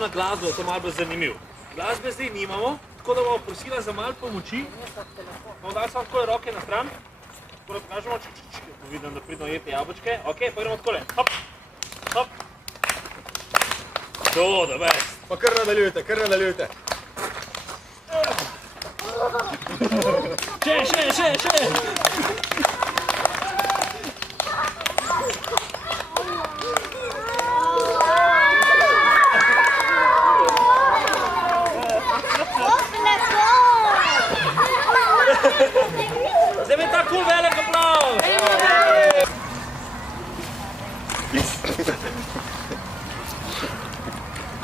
na glasbo, to malo bo zanimiv. Glasbe zdaj nimamo, tako da bomo prosila za malo pomoči. Bomo dali samo takole roke na stran. Tako da pokažemo, vidim, da pridno jete jabolčke. Ok, pa gremo takole. Hop, hop. To, the best. Pa kar nadaljujte, kar nadaljujte. Še. Zdaj mi je tako velik aplavz!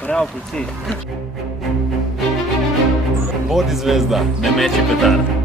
Prav, polici. Bodi zvezda. Ne meči petard.